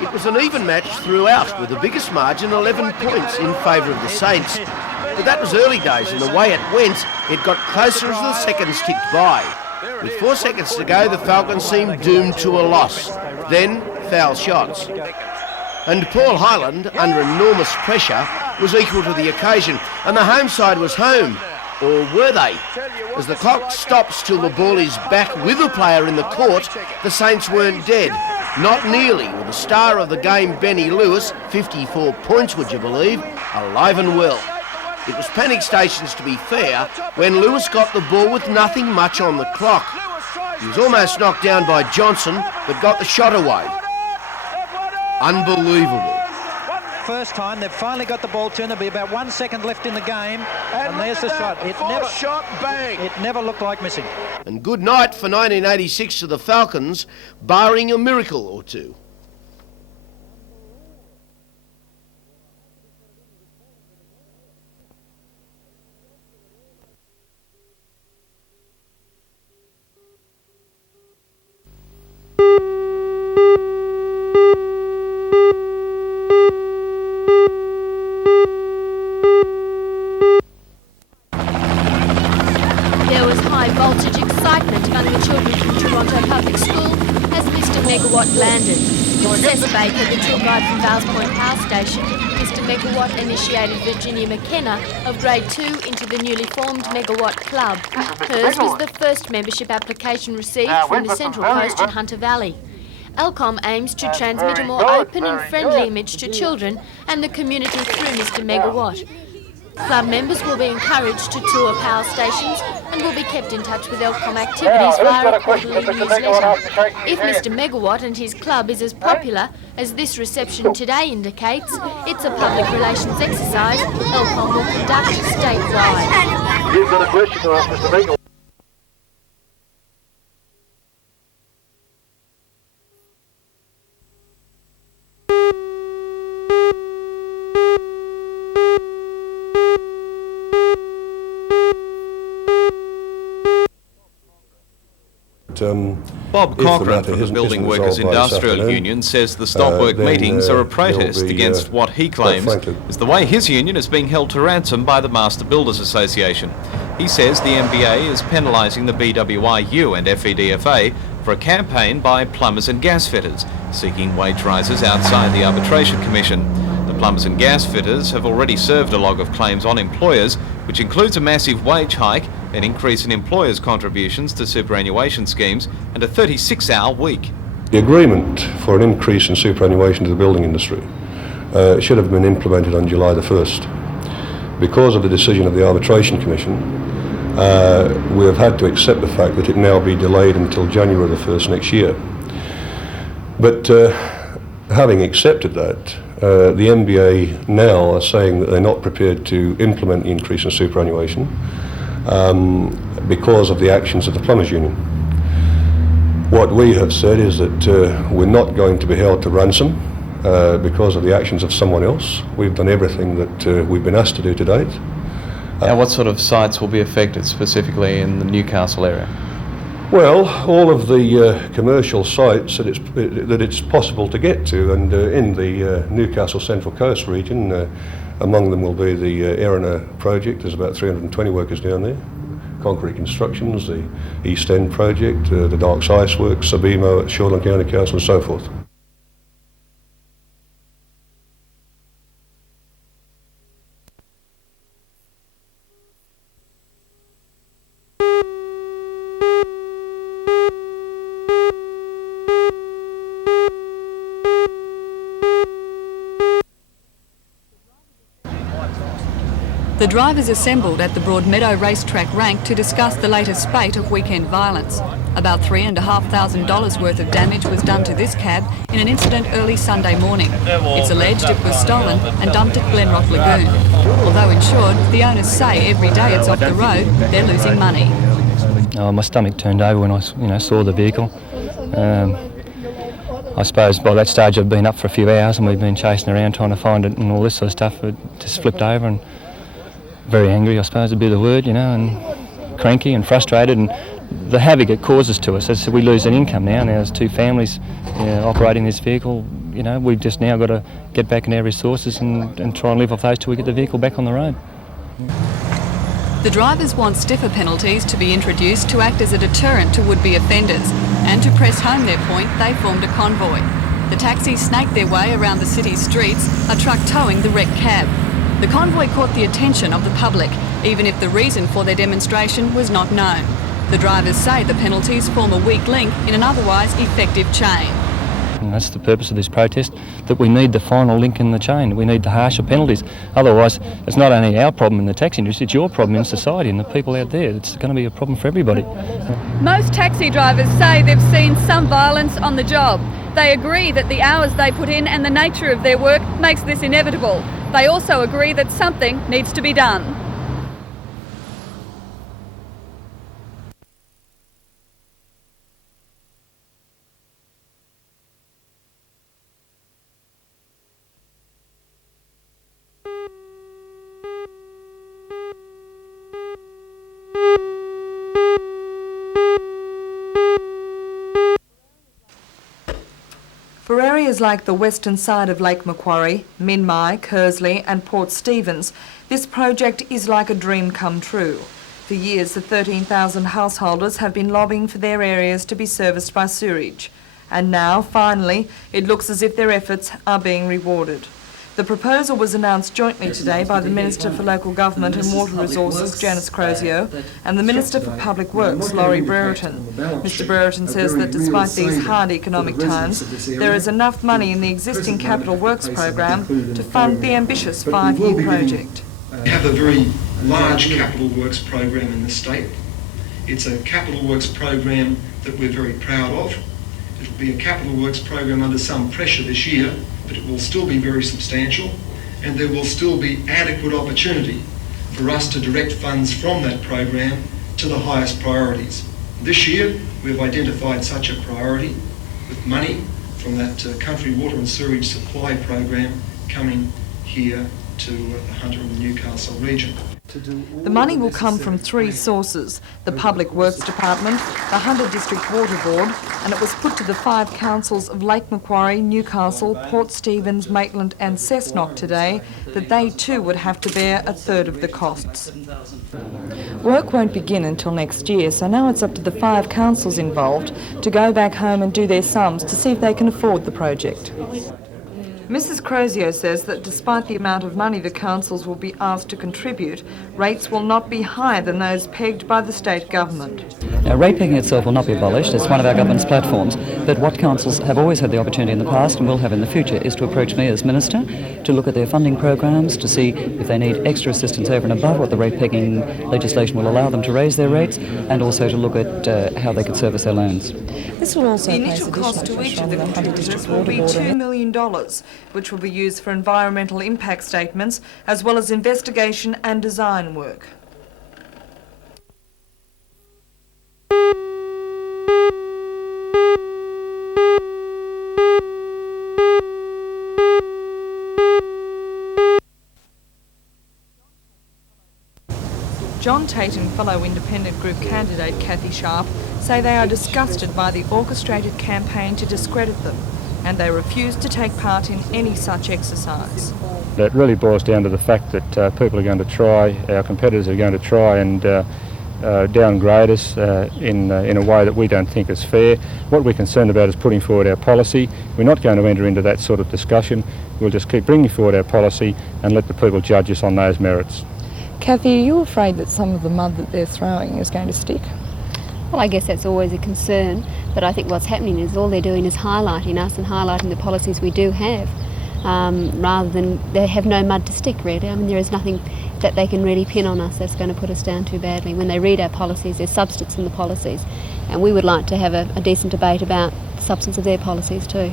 It was an even match throughout, with the biggest margin 11 points in favour of the Saints. But that was early days, and the way it went, it got closer as the seconds ticked by. With 4 seconds to go, the Falcons seemed doomed to a loss. Then, foul shots. And Paul Hyland, under enormous pressure, was equal to the occasion, and the home side was home. Or were they? As the clock stops till the ball is back with a player in the court, the Saints weren't dead. Not nearly, with the star of the game, Benny Lewis, 54 points would you believe, alive and well. It was panic stations, to be fair, when Lewis got the ball with nothing much on the clock. He was almost knocked down by Johnson, but got the shot away. Unbelievable. First time they've finally got the ball turned. There'll be about 1 second left in the game, and there's the shot. It never looked like missing. And good night for 1986 to the Falcons, barring a miracle or two. Landed. For Cess Baker, the tour guide from Vales Point Power Station, Mr Megawatt initiated Virginia McKenna of Grade 2 into the newly formed Megawatt Club. Hers was the first membership application received from the Central Coast in Hunter Valley. Alcom aims to transmit a more open and friendly image to children and the community through Mr Megawatt. Club members will be encouraged to tour power stations and will be kept in touch with Elcom activities via a quarterly newsletter. If Mr Megawatt and his club is as popular as this reception today indicates, it's a public relations exercise Elcom will conduct statewide. You've got a question to ask Mr Megawatt. Bob Cochrane from the Building Workers Industrial Union says the stop work meetings are a protest against what he claims is the way his union is being held to ransom by the Master Builders Association. He says the MBA is penalising the BWIU and FEDFA for a campaign by plumbers and gas fitters seeking wage rises outside the Arbitration Commission. The plumbers and gas fitters have already served a log of claims on employers, which includes a massive wage hike, an increase in employers' contributions to superannuation schemes, and a 36-hour week. The agreement for an increase in superannuation to the building industry should have been implemented on July the 1st. Because of the decision of the Arbitration Commission, we have had to accept the fact that it now be delayed until January the 1st next year. But having accepted that, the MBA now are saying that they're not prepared to implement the increase in superannuation because of the actions of the Plumbers Union. What we have said is that we're not going to be held to ransom because of the actions of someone else. We've done everything that we've been asked to do to date. Now, what sort of sites will be affected specifically in the Newcastle area? Well, all of the commercial sites that it's possible to get to, and in the Newcastle Central Coast region, among them will be the Erina project. There's about 320 workers down there. Concrete Constructions, the East End project, the Darks Iceworks, Sabimo at Shoreland County Council, and so forth. The drivers assembled at the Broadmeadow Racetrack rank to discuss the latest spate of weekend violence. About $3,500 worth of damage was done to this cab in an incident early Sunday morning. It's alleged it was stolen and dumped at Glenrock Lagoon. Although insured, the owners say every day it's off the road, they're losing money. My stomach turned over when I saw the vehicle. I suppose by that stage I'd been up for a few hours and we've been chasing around trying to find it and all this sort of stuff. It just flipped over and very angry, I suppose would be the word, and cranky and frustrated, and the havoc it causes to us as we lose an income now. Now there's two families operating this vehicle, you know, we've just now got to get back in our resources and try and live off those till we get the vehicle back on the road. The drivers want stiffer penalties to be introduced to act as a deterrent to would-be offenders, and to press home their point, they formed a convoy. The taxis snaked their way around the city's streets, a truck towing the wrecked cab. The convoy caught the attention of the public, even if the reason for their demonstration was not known. The drivers say the penalties form a weak link in an otherwise effective chain. And that's the purpose of this protest, that we need the final link in the chain. We need the harsher penalties. Otherwise, it's not only our problem in the taxi industry, it's your problem in society and the people out there. It's going to be a problem for everybody. Most taxi drivers say they've seen some violence on the job. They agree that the hours they put in and the nature of their work makes this inevitable. They also agree that something needs to be done. For areas like the western side of Lake Macquarie, Minmai, Kersley and Port Stephens, this project is like a dream come true. For years, the 13,000 householders have been lobbying for their areas to be serviced by sewerage. And now, finally, it looks as if their efforts are being rewarded. The proposal was announced jointly today by the Minister for Local Government and Water Resources, Janice Crozio, and the Minister for Public Works, Laurie Brereton. Mr Brereton says that despite these hard economic times, there is enough money in the existing Capital Works program to fund the ambitious 5-year project. We have a very large Capital Works program in the state. It's a Capital Works program that we're very proud of. It will be a Capital Works program under some pressure this year, but it will still be very substantial, and there will still be adequate opportunity for us to direct funds from that program to the highest priorities. This year, we've identified such a priority with money from that Country Water and Sewerage Supply program coming here to the Hunter and the Newcastle region. The money will come from 3 sources: the Public Works Department, the Hunter District Water Board, and it was put to the 5 councils of Lake Macquarie, Newcastle, Port Stephens, Maitland and Cessnock today that they too would have to bear a third of the costs. Work won't begin until next year, so now it's up to the 5 councils involved to go back home and do their sums to see if they can afford the project. Mrs Crozio says that despite the amount of money the councils will be asked to contribute, rates will not be higher than those pegged by the state government. Now, rate pegging itself will not be abolished. It's one of our government's platforms. But what councils have always had the opportunity in the past and will have in the future is to approach me as Minister to look at their funding programs, to see if they need extra assistance over and above what the rate pegging legislation will allow them to raise their rates, and also to look at how they could service their loans. This will also the initial cost to each of the contributors will be $2 million, which will be used for environmental impact statements as well as investigation and design work. John Tate and fellow independent group candidate Cathy Sharp say they are disgusted by the orchestrated campaign to discredit them, and they refuse to take part in any such exercise. It really boils down to the fact that people are going to try, our competitors are going to try and downgrade us in a way that we don't think is fair. What we're concerned about is putting forward our policy. We're not going to enter into that sort of discussion. We'll just keep bringing forward our policy and let the people judge us on those merits. Cathy, are you afraid that some of the mud that they're throwing is going to stick? Well, I guess that's always a concern, but I think what's happening is all they're doing is highlighting us and highlighting the policies we do have, rather than they have no mud to stick, really. I mean, there is nothing that they can really pin on us that's going to put us down too badly. When they read our policies, there's substance in the policies, and we would like to have a decent debate about the substance of their policies too.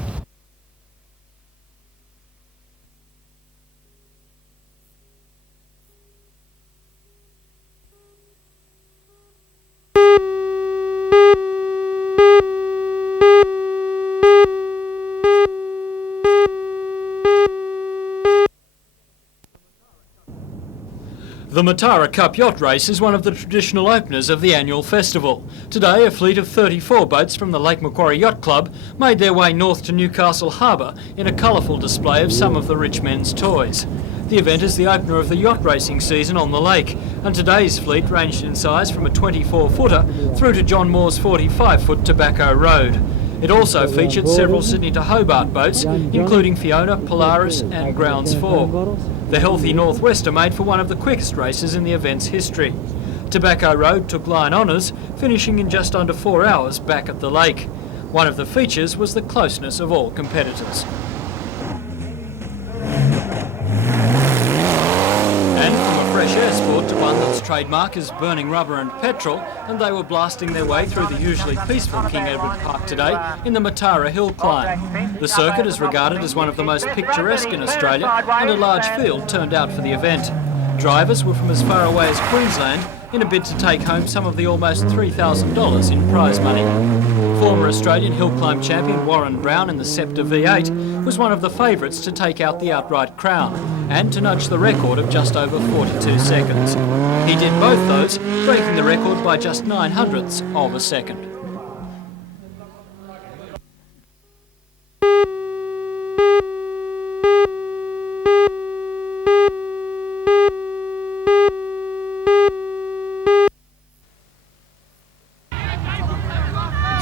The Matara Cup Yacht Race is one of the traditional openers of the annual festival. Today, a fleet of 34 boats from the Lake Macquarie Yacht Club made their way north to Newcastle Harbour in a colourful display of some of the rich men's toys. The event is the opener of the yacht racing season on the lake, and today's fleet ranged in size from a 24-footer through to John Moore's 45-foot Tobacco Road. It also featured several Sydney to Hobart boats, including Fiona, Polaris and Grounds 4. The Healthy Northwester made for one of the quickest races in the event's history. Tobacco Road took line honours, finishing in just under 4 hours back at the lake. One of the features was the closeness of all competitors. And from a fresh air sport to one that's trademark is burning rubber and petrol, and they were blasting their way through the usually peaceful King Edward Park today in the Matara Hill Climb. The circuit is regarded as one of the most picturesque in Australia, and a large field turned out for the event. Drivers were from as far away as Queensland in a bid to take home some of the almost $3,000 in prize money. Former Australian hill climb champion Warren Brown in the Sceptre V8 was one of the favourites to take out the outright crown and to nudge the record of just over 42 seconds. He did both those, breaking the record by just 9/100ths of a second.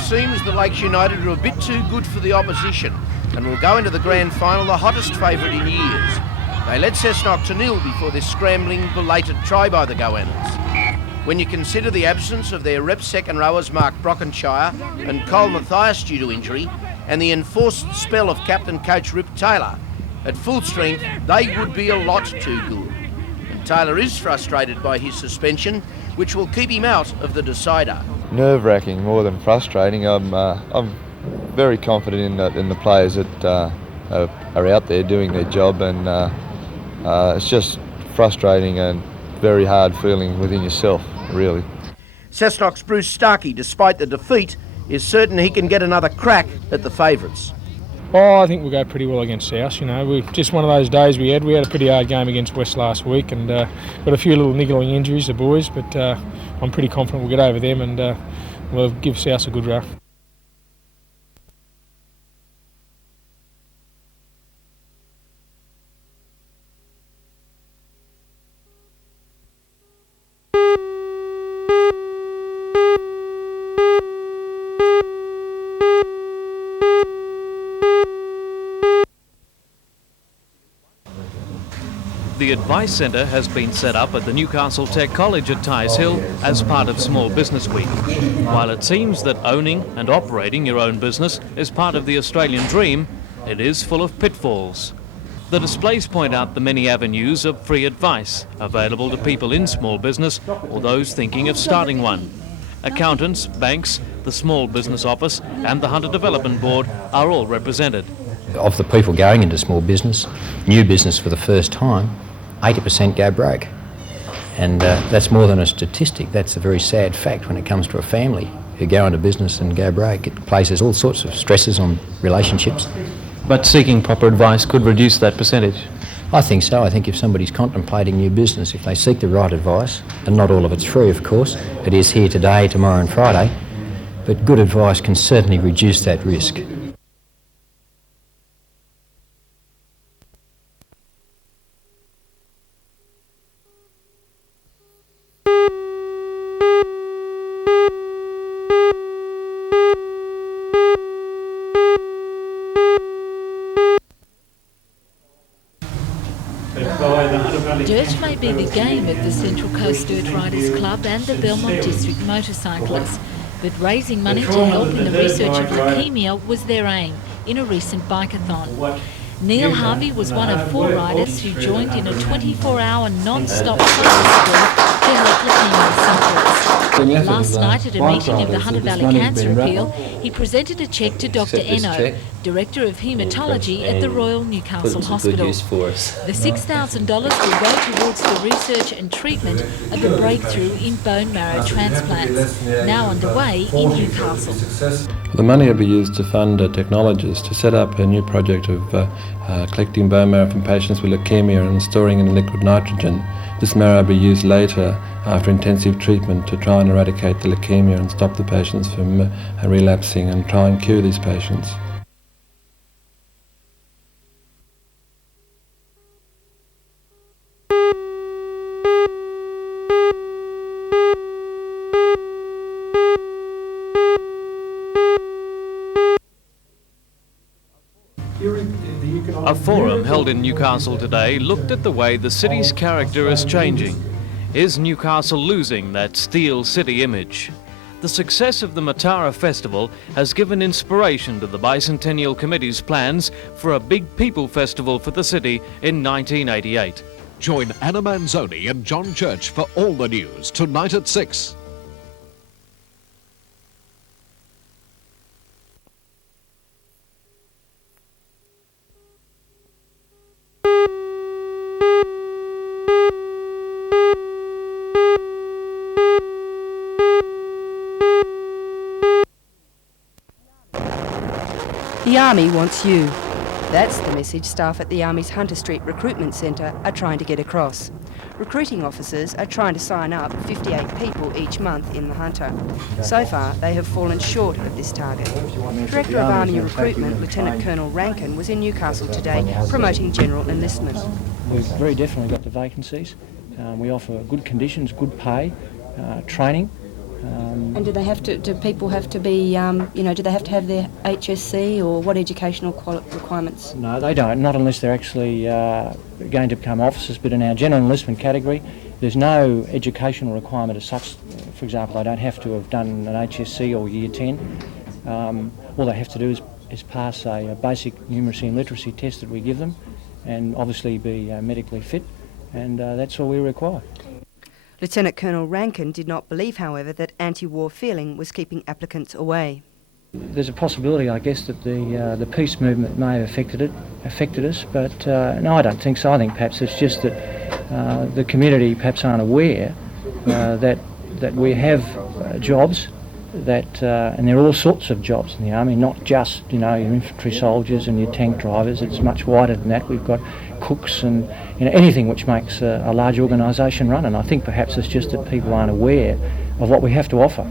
Seems the Lakes United are a bit too good for the opposition and will go into the grand final the hottest favourite in years. They led Cessnock to nil before this scrambling, belated try by the Goannas. When you consider the absence of their rep second rowers Mark Brockenshire and Cole Mathias due to injury, and the enforced spell of captain coach Rip Taylor, at full strength they would be a lot too good. And Taylor is frustrated by his suspension, which will keep him out of the decider. Nerve-wracking more than frustrating. I'm very confident in the players that are out there doing their job, and it's just frustrating and very hard feeling within yourself, really. Cessnock's Bruce Starkey, despite the defeat, is certain he can get another crack at the favourites. Oh, I think we'll go pretty well against South. You know, just one of those days we had. We had a pretty hard game against West last week, and got a few little niggling injuries, the boys. But I'm pretty confident we'll get over them, and we'll give South a good rough. The Advice Centre has been set up at the Newcastle Tech College at Tyers Hill as part of Small Business Week. While it seems that owning and operating your own business is part of the Australian dream, it is full of pitfalls. The displays point out the many avenues of free advice available to people in small business or those thinking of starting one. Accountants, banks, the Small Business Office and the Hunter Development Board are all represented. Of the people going into small business, new business for the first time, 80% go broke. And that's more than a statistic, that's a very sad fact when it comes to a family who go into business and go broke. It places all sorts of stresses on relationships. But seeking proper advice could reduce that percentage? I think so. I think if somebody's contemplating new business, if they seek the right advice, and not all of it's free of course, it is here today, tomorrow and Friday, but good advice can certainly reduce that risk. Dirt may be the game of the Central Coast Dirt Riders Club and the Belmont District Motorcyclists, but raising money to help in the research of leukaemia was their aim in a recent bike-a-thon. Neil Harvey was one of 4 riders who joined in a 24-hour non-stop cycle spree to help leukaemia sufferers. Last night at a meeting of the Hunter Valley Cancer Appeal, He presented a cheque to Dr. Eno, Director of Haematology at the Royal Newcastle Hospital. The $6,000 will go towards the research and treatment of a breakthrough in bone marrow transplants, now underway in Newcastle. The money will be used to fund technologists to set up a new project of collecting bone marrow from patients with leukemia and storing it in liquid nitrogen. This marrow will be used later after intensive treatment to try and eradicate the leukemia and stop the patients from relapsing and try and cure these patients. A forum held in Newcastle today looked at the way the city's character is changing. Is Newcastle losing that steel city image? The success of the Matara Festival has given inspiration to the Bicentennial Committee's plans for a big people festival for the city in 1988. Join Anna Manzoni and John Church for all the news tonight at 6. The Army wants you. That's the message staff at the Army's Hunter Street Recruitment Centre are trying to get across. Recruiting officers are trying to sign up 58 people each month in the Hunter. So far, they have fallen short of this target. Director of Army Recruitment, Lieutenant Colonel Rankin, was in Newcastle today promoting general enlistment. We've very definitely got the vacancies. We offer good conditions, good pay, training. And do people have to be, do they have to have their HSC or what educational requirements? No, they don't, not unless they're actually going to become officers, but in our general enlistment category, there's no educational requirement as such. For example, they don't have to have done an HSC or Year 10. All they have to do is pass a basic numeracy and literacy test that we give them, and obviously be medically fit, and that's all we require. Lieutenant Colonel Rankin did not believe, however, that anti-war feeling was keeping applicants away. There's a possibility, I guess, that the peace movement may have affected us, but no, I don't think so. I think perhaps it's just that the community perhaps aren't aware that we have jobs, and there are all sorts of jobs in the Army, not just your infantry soldiers and your tank drivers. It's much wider than that. We've got cooks and anything which makes a large organisation run, and I think perhaps it's just that people aren't aware of what we have to offer.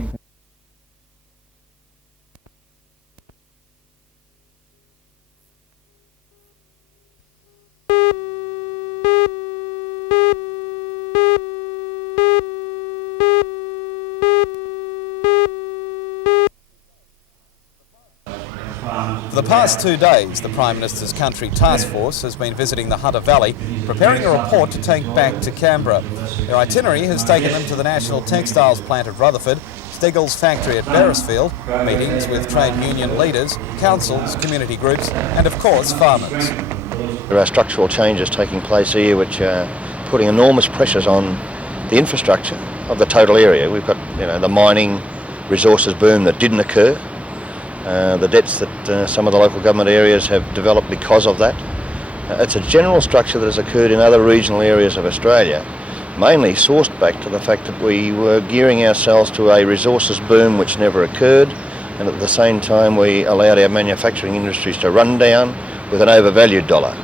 For the past 2 days, the Prime Minister's country task force has been visiting the Hunter Valley, preparing a report to take back to Canberra. Their itinerary has taken them to the National Textiles Plant at Rutherford, Steggall's factory at Beresfield, meetings with trade union leaders, councils, community groups, and of course farmers. There are structural changes taking place here which are putting enormous pressures on the infrastructure of the total area. We've got the mining resources boom that didn't occur. The debts that some of the local government areas have developed because of that. It's a general structure that has occurred in other regional areas of Australia, mainly sourced back to the fact that we were gearing ourselves to a resources boom which never occurred, and at the same time we allowed our manufacturing industries to run down with an overvalued dollar.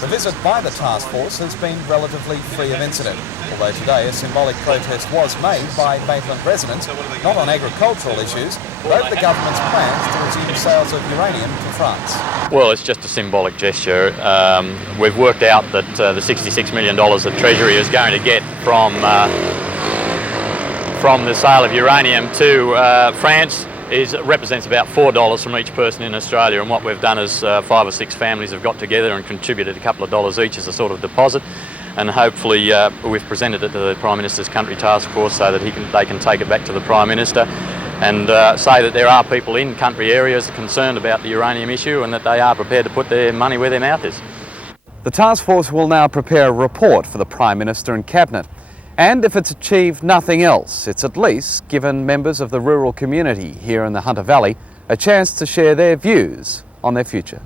The visit by the task force has been relatively free of incident, although today a symbolic protest was made by Maitland residents, not on agricultural issues, but over the government's plans to resume sales of uranium to France. Well, it's just a symbolic gesture. We've worked out that the $66 million that Treasury is going to get from the sale of uranium to France represents about $4 from each person in Australia, and what we've done is 5 or 6 families have got together and contributed a couple of dollars each as a sort of deposit, and hopefully we've presented it to the Prime Minister's country task force so that they can take it back to the Prime Minister and say that there are people in country areas concerned about the uranium issue and that they are prepared to put their money where their mouth is. The task force will now prepare a report for the Prime Minister and Cabinet. And if it's achieved nothing else, it's at least given members of the rural community here in the Hunter Valley a chance to share their views on their future.